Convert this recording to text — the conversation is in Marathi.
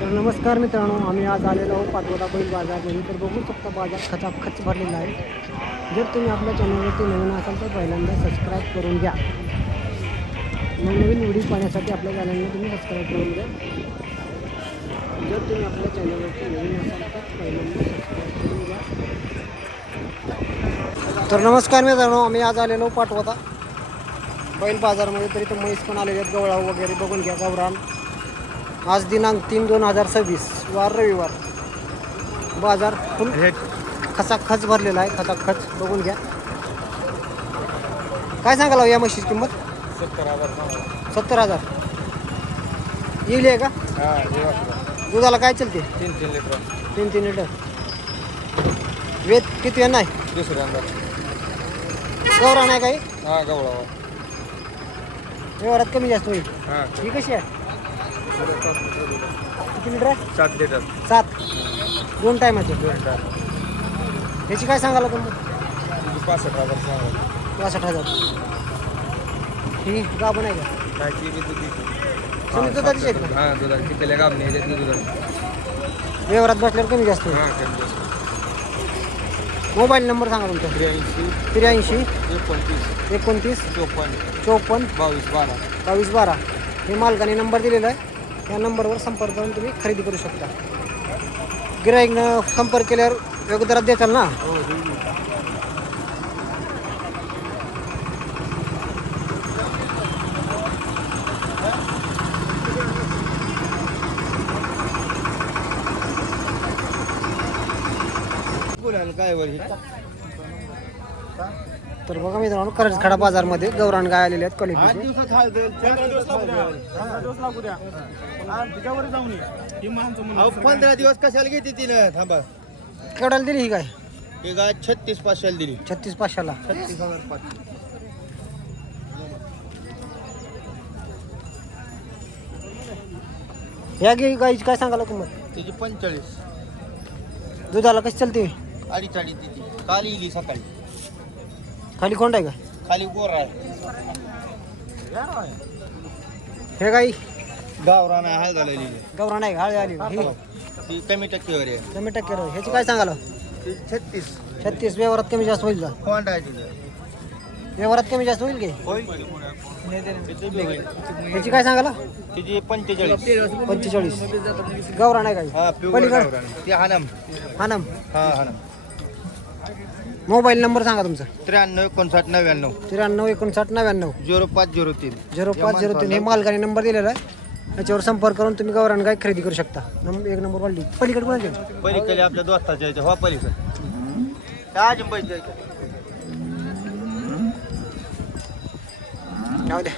तर नमस्कार मित्रांनो, आम्ही आज आलेलो आहोत पाटोदा बैल बाजारमध्ये. तर बघू शकता बाजार खचाखच भरलेला आहे. जर तुम्ही आपल्या चॅनलवरती नवीन असाल तर पहिल्यांदा सबस्क्राईब करून घ्या. नवीन व्हिडिओ पाहण्यासाठी आपल्या चॅनलला तुम्ही सबस्क्राईब करून घ्या. जर तुम्ही आपल्या चॅनलवरती नवीन असाल तर पहिल्यांदा सबस्क्राईब करून घ्या. तर नमस्कार मित्रांनो, आम्ही आज आलेलो पाटोदा बैल बाजारमध्ये. तरी तर म्हैस पण आलेले आहेत, गवळा वगैरे बघून घ्या. गावरान आज दिनांक 3/2/2026 वार रविवार. बाजार फुल खचाखच भरलेला आहे. खचाखच बघून घ्या. काय सांगाल या म्हशीची किंमत? 70,000 येईल आहे का? दुधाला काय चलते? 3 लिटर. 3 लिटर. वेद किती आहे? नाही दुसऱ्यांदा गौरा नाही काही हा गवळा व्यवहारात कमी जास्त होईल. हा ही कशी आहे? किती लिटर आहे? 7 लिटर 7. 2 टायमाचे. 2 टायर. ह्याची काय सांगाल किंमत? 65,000 सांगा. 62,000. ही गाभण आहे का? काय ती बी तुझी समजा दुधाचीच आहेत का? हा दुधाची केल्या गाब नाही त्यातली दुधाची. व्यवहारात बसल्यावर कमी जास्त होईल. हा कमी जास्त. मोबाईल नंबर सांगा तुमचा. 83 29 29 54 54 22 12. 22 12. हे मालकाने नंबर दिलेला आहे. या नंबरवर संपर्क करून तुम्ही खरेदी करू शकता. गिराईकनं संपर्क केल्यावर योग्य दरात देताल ना? हो बोलायला काय वरी. तर बघा मित्रांनो, करंजखेडा बाजारमध्ये गौरान गाय आलेले आहेत क्वालिटीचे. अहो 15 दिवस कशाला घेते तिनं? थांबा. केवढ्याला दिली ही गाय? ही गाय 36,500 दिली. 36,500ला. 36,500. या गायची काय सांगायला किंमत? तिची 45. दुधाला कशी चलते? अडीच तिची काल येली सकाळी. खाली कोंड आहे का? खाली गोर आहे. हे गाई गावरान आहे हळद आलेली. गौरान आहे. हळी आली ही ती कमी टक्केवर आहे. कमी टक्के राहील. ह्याची काय सांगायला? ती 36. 36. व्यवहारात कमी जास्त होईल का? कोंड आहे तुझं. व्यवहारात कमी जास्त होईल की? होईल. ह्याची काय सांगायला? तिची 45. 45. गौरान आहे गाई. हा प्युअर पलीकडे गावरान. ती हानम. हानम. हा हानम. मोबाईल नंबर सांगा तुमचा. 93 59 99 93 59 99 0503. 0503. हे मालकाने नंबर दिलेला आहे. याच्यावर संपर्क करून तुम्ही गौरान गाय खरेदी करू शकता. एक नंबर वाढली. पलीकडे कोणाचे? पलीकडे आपल्या दोस्ताच्या इथे. हो पलीकडे काय पैसे जाऊ द्या.